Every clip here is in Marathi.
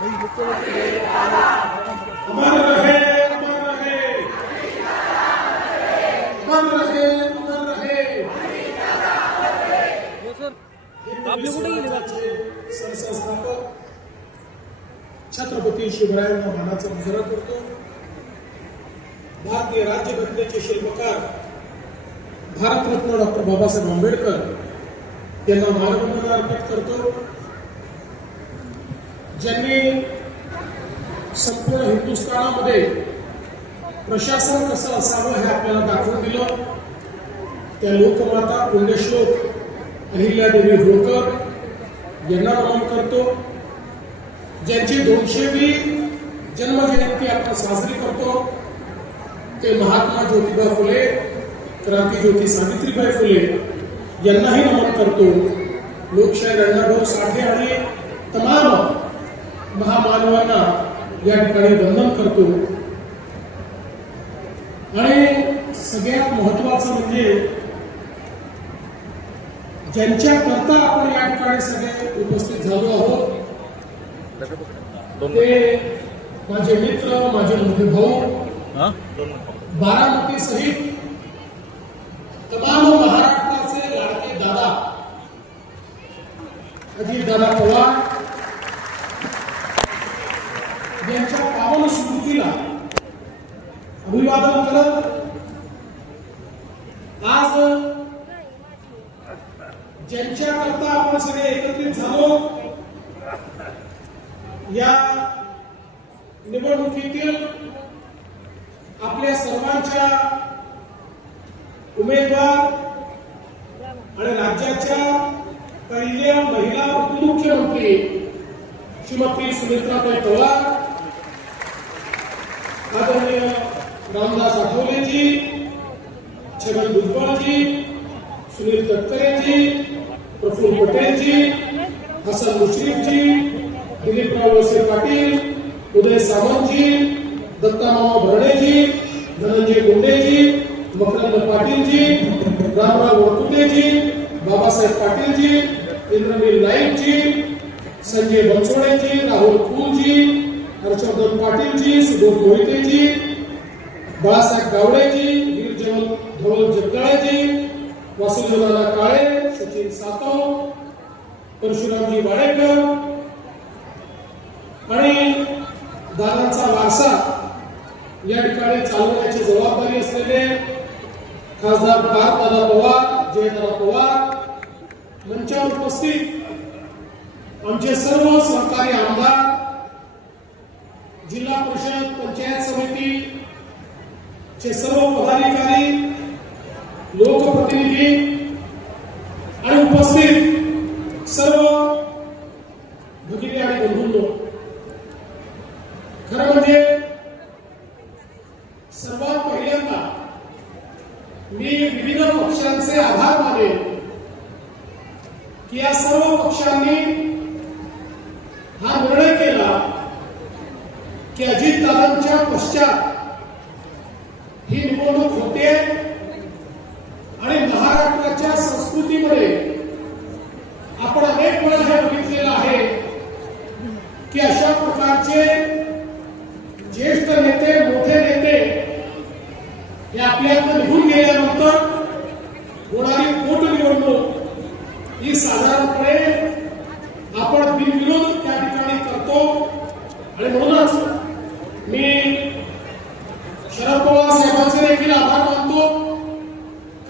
अमर रहे, अमर रहे, अमर रहे, अमर रहे। आपले कुठे गेले सरसंस्थापक छत्रपती शिवरायांना मानाचा मुजरा करतो। भारतीय राज्यघटनेचे शिल्पकार भारतरत्न डॉक्टर बाबासाहेब आंबेडकर यांना मानवंदना अर्पित करतो, ज्यांनी संपूर्ण हिंदुस्थानामध्ये प्रशासन कसं असावं हे आपल्याला दाखवून दिलं। त्या लोकमाता पुण्यश्लोक अहिल्यादेवी होळकर यांना नमन करतो, ज्यांची 200वी जन्मजयंती आपण साजरी करतो। ते महात्मा ज्योतिबा फुले, क्रांतीज्योती सावित्रीबाई फुले यांनाही नमन करतो। लोकशाहीर अण्णाभाऊ साठे आणि तमाम महामानवांना या ठिकाणी वंदन करतो। आणि सगळ्यात महत्वाचं म्हणजे ज्यांच्याकरता आपण या ठिकाणी सगळे उपस्थित झालो आहोत ते माझे मित्र, माझे मोठे भाऊ, बारामती सहित तमाम महाराष्ट्राचे लाडके दादा अजितदादा पवार यांच्या पावन स्मृतीला अभिवादन करत आज ज्यांच्याकरता आपण सगळे एकत्रित झालो, या निवडणुकीतील आपल्या सर्वांच्या उमेदवार आणि राज्याच्या पहिल्या महिला उपमुख्यमंत्री श्रीमती सुमित्राताई पवार, आदरणीय रामदास आठवलेजी, छगन भुजबळजी, सुनील तटकरेजी, प्रफुल्ल पटेलजी, हसन मुश्रीफजी, दिलीपराव वळसे पाटील, उदय सावंतजी, दत्तामामा भरणेजी, धनंजय गुंडेजी, मकरंद पाटीलजी, रामराव वरपुतेजी, बाबासाहेब पाटीलजी, इंद्रनील नाईकजी, संजय बनसोडेजी, राहुल कुलजी, हर्षवर्धन पाटीलजी, सुबोध मोहितेजी, बाळासाहेब गावडेजी, वीर धवल जगदाळेजी, वासुदेवदादा काळे, सचिन सातव, परशुरामजी वाडेकर आणि दादांचा वारसा या ठिकाणी चालवण्याची जबाबदारी असलेले खासदार दादा पवार, जयदादा पवार, मंचावर उपस्थित आमचे सर्व सहकारी आमदार, जिल्हा परिषद, पंचायत समिती चे सर्व पदाधिकारी, लोकप्रतिनिधी आणि उपस्थित सर्व भगिनी आणि बंधूंनो, खरं म्हणजे सर्वात पहिल्यांदा मी विविध पक्षांचे आभार मानेन की या सर्व पक्षांनी हा निर्णय केला की अजितदादांच्या पश्चात ही निवडणूक होते आणि महाराष्ट्राच्या संस्कृतीमध्ये आपण अनेक वेळा हे बघितलेलं आहे की अशा प्रकारचे ज्येष्ठ नेते, मोठे नेते हे आपल्याकडे निघून गेल्यानंतर होणारी पोटनिवडणूक ही साधारणपणे आपण बिनविरोध त्या ठिकाणी करतो। आणि म्हणूनच मी शरद पवार साहेबांचे देखील आभार मानतो।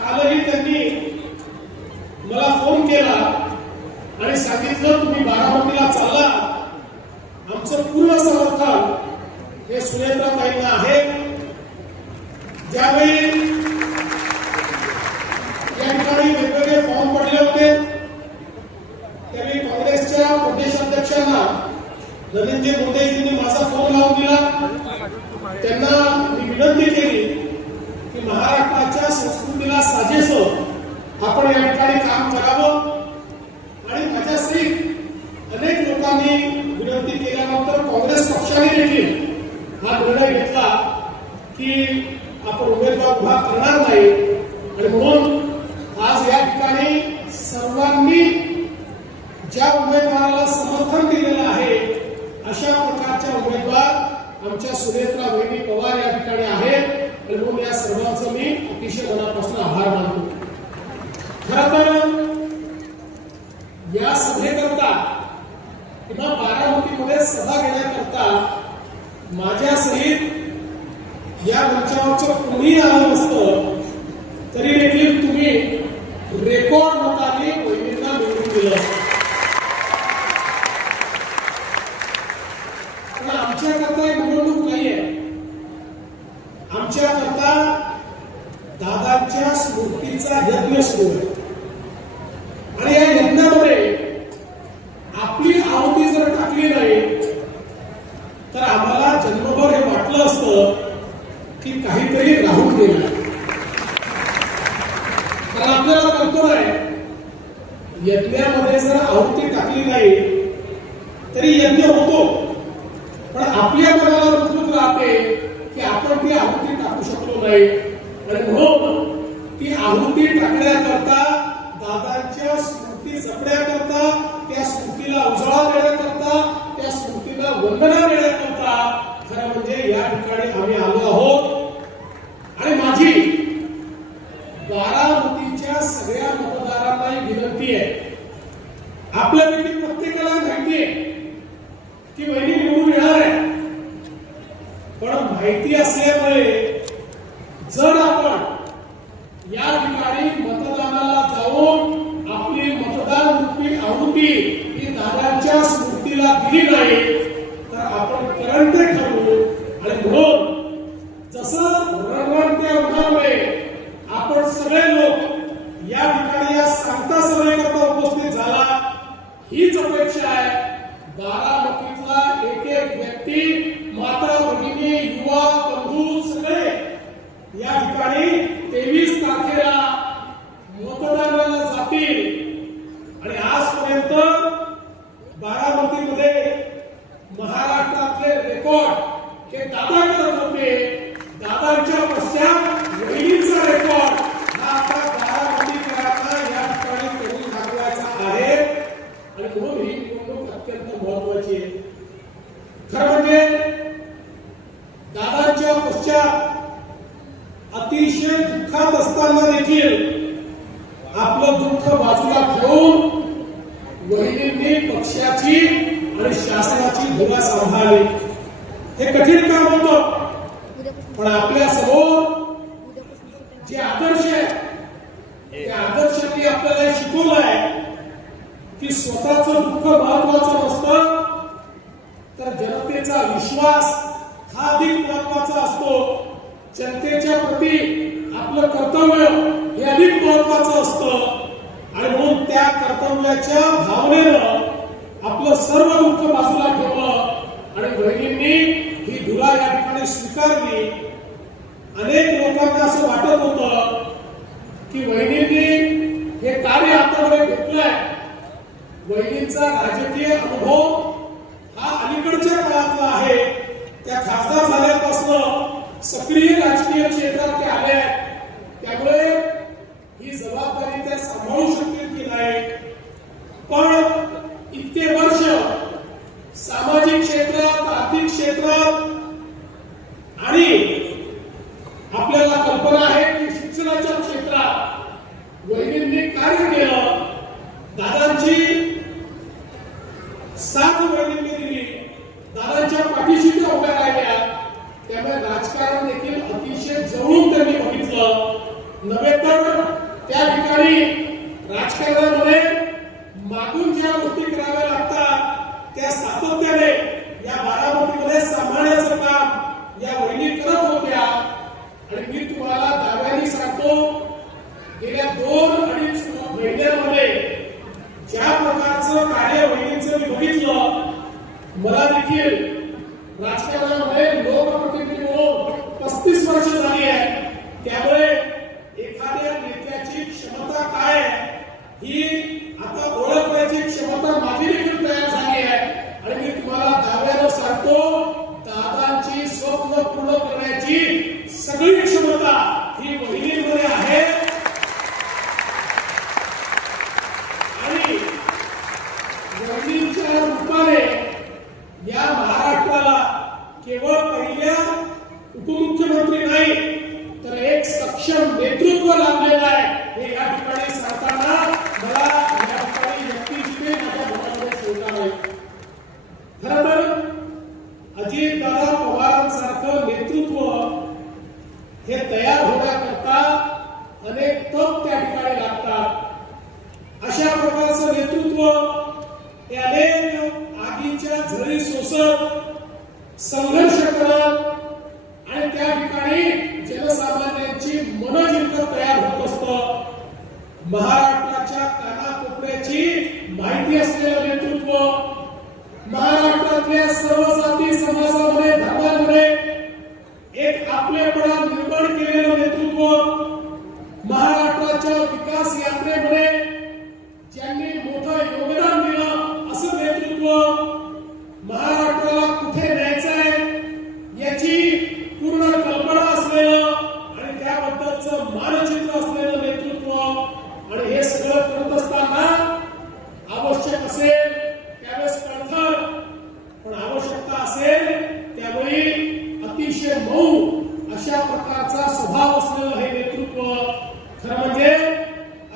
कालही त्यांनी मला फोन केला आणि सांगितलं तुम्ही बारामतीला चालला, आमचं पूर्ण समर्थन हे सुनेत्राताईंना आहे। ज्यावेळी या ठिकाणी वेगवेगळे फॉर्म पडले होते त्यावेळी काँग्रेसच्या प्रदेशाध्यक्षांना धनंजय मुंडेजींनी माझा फोन लावून दिला। त्यांना मी विनंती केली की महाराष्ट्राच्या संस्कृतीला साजेसं आपण या ठिकाणी काम करावं आणि माझ्याशी अनेक लोकांनी विनंती केल्यानंतर काँग्रेस पक्षाने देखील हा निर्णय घेतला की आपण उमेदवार उभा करणार नाही। आणि म्हणून आज या ठिकाणी सर्वांनी ज्या उमेदवाराला समर्थन दिलेलं आहे अशा उमेदवार आमच्या सुनेत्रा वहिनी पवार या ठिकाणी आहेत आणि म्हणून या सर्वांचं मी अतिशय मनापासून आभार मानतो. खरं तर या सभेकरता किंवा बारामतीमध्ये सभा घेण्याकरता माझ्या सहित या मंचावरचं कोणीही आलं नसतं तरी देखील तुम्ही रेकॉर्ड मताने वहिनींना निवडून दिलं. पण आमच्याकरता एक निवडणूक नाहीये. आमच्याकरता दादांच्या स्मृतीचा यज्ञ सुरू आहे आणि या यज्ञामध्ये आपली आहुती जर टाकली नाही तर आम्हाला जन्मभर हे वाटलं असतं की काहीतरी राहून गेलं. कारण आपल्याला कल्पना आहे यज्ञामध्ये जर आहुती टाकली नाही तरी यज्ञ होतो, पण आपल्या मनाला रुजून राहते की आपण ती आहुती टाकू शकलो नाही आणि म्हणून ती आहुती टाकण्याकरता दादांच्या स्मृती जपण्याकरता त्या स्मृतीला उजाळा देण्याकरता त्या स्मृतीला वंदना देण्याकरता खरं म्हणजे या ठिकाणी आम्ही आलो आहोत. आणि माझी बारामतीच्या सगळ्या मतदारांना विनंती आहे. आपल्यापैकी प्रत्येकाला माहिती आहे की वहिनी निवडून येणार आहे, पण माहिती असल्यामुळे जर आपण या ठिकाणी मतदानाला जाऊन आपली मतदान रूपी आहुती ही दादांच्या स्मृतीला दिली नाही तर आपण करंटे ठरवू. आणि म्हणून जसं रणरणत्या उन्हामुळे आपण सगळे लोक या ठिकाणी या सांगता सभेकरता उपस्थित झाला, हीच अपेक्षा आहे. बारामतीतला एक एक व्यक्ती, माता भगिनी, युवा बंधू सगळे या ठिकाणी 23 तारखेला मतदानाला जातील. आणि आजपर्यंत बारामतीमध्ये महाराष्ट्रातले रेकॉर्ड हे दादा करत होते. दादांच्या पश्चात वहिनीचा रेकॉर्ड हा आता बारामतीकरांना या ठिकाणी करून दाखवायचा आहे आणि म्हणून ही निवडणूक अत्यंत महत्वाची आहे. खरं म्हणजे दादांच्या पश्चात अतिशय दुःखात असताना देखील आपलं दुःख बाजूला ठेवून वहिनींनी पक्षाची आणि शासनाची धुरा सांभाळली. हे कठीण काम होतं, पण आपल्या समोर जे आदर्श आहे त्या आदर्शांनी आपल्याला शिकवलं आहे की स्वतःचं दुःख महत्वाचं नसतं तर जनतेचा विश्वास हा अधिक महत्वाचा असतो. जनतेच्या प्रती आपलं कर्तव्य हे अधिक महत्वाचं असतं आणि म्हणून त्या कर्तव्याच्या भावनेनं आपलं सर्व दुःख बाजूला ठेवलं आणि वहिनींनी ही धुरा या ठिकाणी स्वीकारली. अनेक लोकांना असं वाटत होतं की वहिनींनी हे कार्य हातामध्ये घेतलंय. वहिनींचा राजकीय अनुभव हा अलीकडच्या काळातला आहे. त्या खासदार झाल्यापासून सक्रिय राजकीय क्षेत्रात ते आले आहेत, त्यामुळे ही जबाबदारी त्या सांभाळू शकतील की नाही. पण इतके वर्ष सामाजिक क्षेत्रात, आर्थिक क्षेत्रात आणि आपल्याला कल्पना आहे की शिक्षणाच्या क्षेत्रात वहिनींनी कार्य केलं. दादांची साथ वहिनींनी दिली, दादांच्या पाठीशी त्या उभ्या राहिल्या. त्यामुळे राजकारण देखील अतिशय जवळून त्यांनी बघितलं. नव्हे तर त्या ठिकाणी राजकारणामध्ये मागून ज्या गोष्टी कराव्या लागतात त्या सातत्याने या बारामतीमध्ये सांभाळण्याचं काम या वहिनी करत होत्या. आणि मी तुम्हाला दाव्याने सांगतो गेल्या 2-2.5 महिन्यामध्ये ज्या प्रकारचं कार्य वहिनींचं मी बघितलं, मला देखील राजकारणामध्ये लोकप्रतिनिधी म्हणून 35 वर्ष झाली आहे. त्यामुळे एखाद्या नेत्याची क्षमता काय ही आता ओळखण्याची क्षमता माझी देखील तयार झाली आहे. आणि मी तुम्हाला दाव्यानं सांगतो दादांची स्वप्न पूर्ण करण्याची सगळी क्षमता ही वहिनींमध्ये आहे. आणि वहिनींच्या रूपाने या महाराष्ट्राला मातीच्या झळी सोसत संघर्ष करत आणि त्या ठिकाणी जनसामान्यांची मन जिंकत तयार होत असतं. महाराष्ट्राच्या कानाकोपऱ्याची माहिती असलेलं नेतृत्व, महाराष्ट्रातल्या सर्व जाती समाजामध्ये धर्मामध्ये एक आपलेपणा निर्माण केलेलं नेतृत्व, महाराष्ट्राच्या विकास यात्रेमध्ये ज्यांनी मोठं योगदान दिलं असं नेतृत्व, महाराष्ट्राला कुठे न्यायचंय याची पूर्ण कल्पना असलेलं आणि त्याबद्दलचं मानचित्र असलेलं नेतृत्व. आणि हे सगळं करत असताना आवश्यक असेल त्यावेळेस कणखर, पण आवश्यकता असेल त्यावेळी अतिशय मऊ अशा प्रकारचा स्वभाव असलेलं हे नेतृत्व. खरं म्हणजे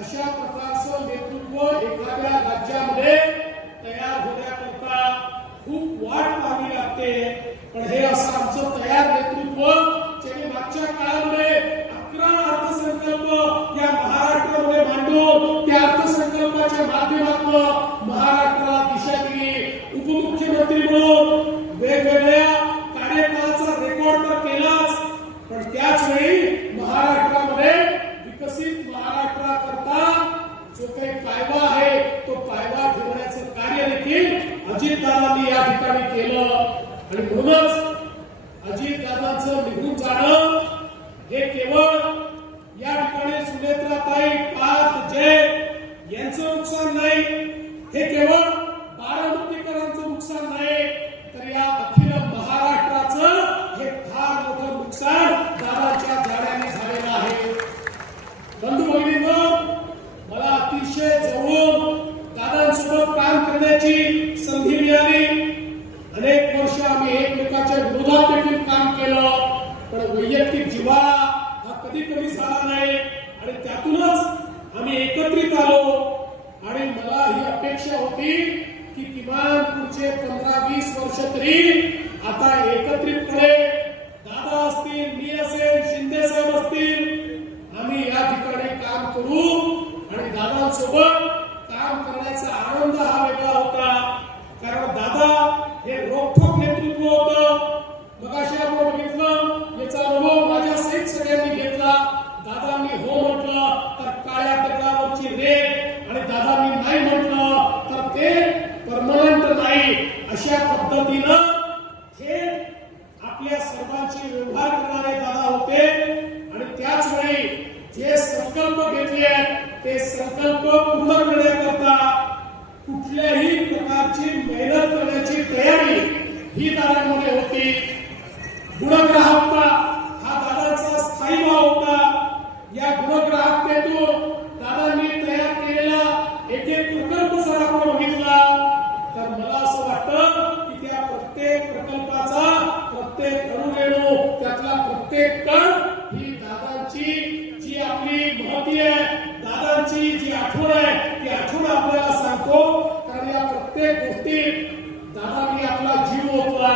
अशा प्रकारचं नेतृत्व एखाद्या राज्यामध्ये तयार होण्याकरता खूप वाट पाहावी लागते. पण हे असं आमचं तयार नेतृत्व ज्यांनी मागच्या काळामध्ये 11 अर्थसंकल्प या महाराष्ट्रामध्ये मांडून त्या अर्थसंकल्पाच्या माध्यमातून महाराष्ट्राला दिशा दिली. उपमुख्यमंत्री म्हणून वेगवेगळ्या कार्यकाळाचा रेकॉर्ड तर केलाच, पण त्याच वेळी महाराष्ट्रामध्ये विकसित महाराष्ट्राकरता जो काही कायदा आहे तो कायदा ठेवण्याचं कार्य देखील अजितदादांनी या ठिकाणी केलं. आणि म्हणूनच अजितदादांचं निघून जाणं हे केवळ या ठिकाणी सुनेत्राताई पार्थ जय यांचं नुकसान नाही, हे केवळ बारामतीकरांचं नुकसान नाही, तर या अखिल महाराष्ट्राचं हे फार मोठं नुकसान दादाच्या जाण्याने झालेलं आहे. बंधू भगिनींनो, मला अतिशय जवळून दादांसोबत काम करण्याची संधी मिळाली. अनेक वर्ष आम्ही एकमेकाच्या विरोधात देखील काम केलं, पण वैयक्तिक जिव्हाळा हा कधी कमी झाला नाही आणि त्यातूनच आम्ही एकत्रित आलो. आणि मला ही अपेक्षा होती की किमान पुढचे 15-20 वर्ष तरी आता एकत्रितपणे दादा असतील, मी असेल, शिंदे साहेब असतील, आम्ही या ठिकाणी काम करू. आणि दादांसोबत काम करण्याचा आनंद हा वेगळा होता, कारण दादा हे रोखोक नेतृत्व होतं. मगाशी आपण बघितलं, याचा अनुभव माझ्या सहित सगळ्यांनी घेतला. दादांनी हो म्हटलं तर काळ्या दगडावरची रेत, आणि दादांनी नाही म्हटलं तर ते परमनंट नाही. अशा पद्धतीनं हे आपल्या सर्वांची व्यवहार करणारे दादा होते. आणि त्याच वेळी जे संकल्प घेतले ते संकल्प पूर्ण करण्याकरता कुठल्याही प्रकारची मेहनत करण्याची तयारी ही दादांमध्ये होती. गुणग्राहकता हा दादांचा स्थायी भाव होता. या गुणग्राहकतेतून दादांनी तयार केलेला एक एक प्रकल्प जर आपण बघितला तर मला असं वाटतं की त्या प्रत्येक प्रकल्पाचा प्रत्येक अणुरेणू त्यातला प्रत्येक कण ही दादांची जी आपली महती आहे, दादांची जी आठवण आहे ती आठवण आपल्याला सांगतो. कारण या प्रत्येक गोष्टीत दादांनी आपला जीव ओतला.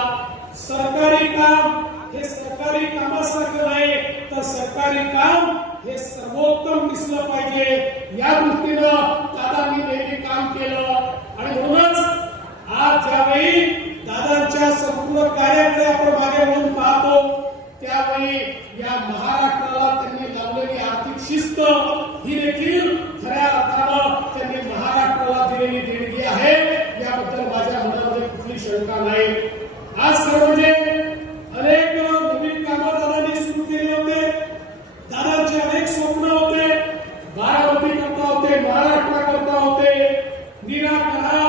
सरकारी काम हे सरकारी कामासारखं नाही, तर सरकारी काम हे सर्वोत्तम दिसलं पाहिजे या दृष्टीनं दादांनी नेहमी काम केलं. आणि म्हणूनच आज ज्यावेळी दादांच्या संपूर्ण कार्याकडे आपण मागे वळून पाहतो त्यावेळी या महाराष्ट्राला त्यांनी लावलेली आर्थिक शिस्त ही देखील खऱ्या अर्थानं त्यांनी महाराष्ट्राला दिलेली देणगी आहे, याबद्दल माझ्या मनामध्ये कुठली शंका नाही. आज खरं म्हणजे अनेक नवीन कामं दादांनी सुरू केले होते. दादांचे अनेक स्वप्न होते. बारामती करता होते, महाराष्ट्र करता होते. नीरा कऱ्हा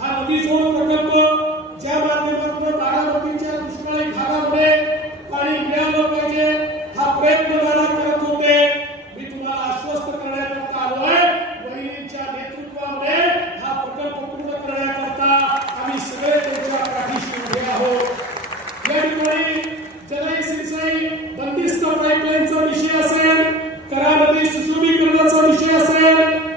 हा नदी जोड प्रकल्प ज्या माध्यमातून बारामतीच्या दुष्काळी भागामध्ये पाणी मिळालं पाहिजे हा प्रयत्न दादा करत होते. मी तुम्हाला आश्वस्त करण्याकरता आलोय, वहिनींच्या नेतृत्वामध्ये हा प्रकल्प पूर्ण करण्याकरता आम्ही सगळे त्यांच्या पाठीशी उभे आहोत. या ठिकाणी जलई सिंचाई बंदिस्त पाईपलाईनचा विषय असेल, करा नदी सुशोभीकरणाचा विषय असेल,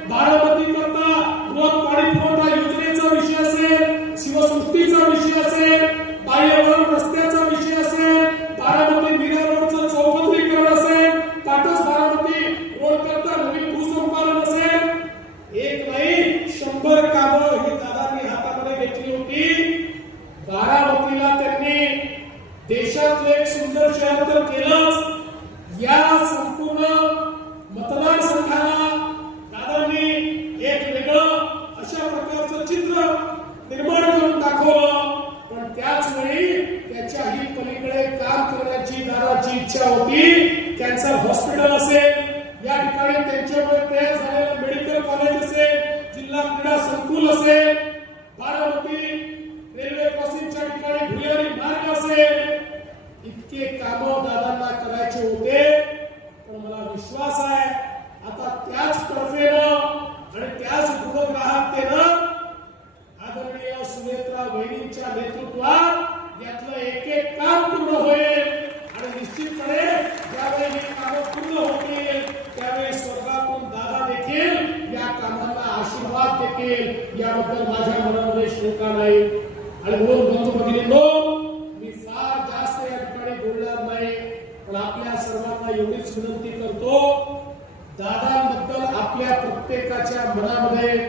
बारामती करता बृहत पाणी पुरवठा योजनेचा विषय असेल, शिवसृष्टीचा विषय असेल, बाह्यवळण रस्त्याचा विषय असेल, बारामती नीरा रोडचं चौपदरीकरण असेल, काटस बारामती रोड करता नवीन भूसंपादन असेल, एक नाही 100 कामं ही दादांनी हातामध्ये घेतली होती. बारामतीला त्यांनी देशातलं एक सुंदर शहर तर केलंच, या संपूर्ण मतदारसंघाला दादांनी एक वेगळं अशा प्रकारचं चित्र निर्माण करून दाखवलं. पण त्याच वेळी त्याच्याही पलीकडे काम करण्याची दादाची इच्छा होती. कॅन्सर हॉस्पिटल असेल, या ठिकाणी त्यांच्यामुळे तयार झालेलं मेडिकल कॉलेज असेल, जिल्हा क्रीडा संकुल असेल, बारामती रेल्वे क्रॉसिंगच्या ठिकाणी भुयारी मार्ग असेल, इतके कामं दादांना करायचे होते. पण मला विश्वास आहे आता त्याच तर्फेनं आणि त्याच गुणग्राहकतेनं आदरणीय सुनेत्रा वहिनींच्या नेतृत्वात यातलं एक एक काम पूर्ण होईल आणि निश्चितपणे ज्यावेळी ही कामं पूर्ण होतील त्यावेळी स्वर्गातून दादा देखील या कामांना आशीर्वाद देतील, याबद्दल माझ्या मनामध्ये शंका नाही. आणि म्हणून बंधू भगिनींनो, मी फार जास्त या ठिकाणी बोलणार नाही, पण आपल्या सर्वांना एवढीच विनंती करतो, दादांबद्दल आपल्या प्रत्येकाच्या मनामध्ये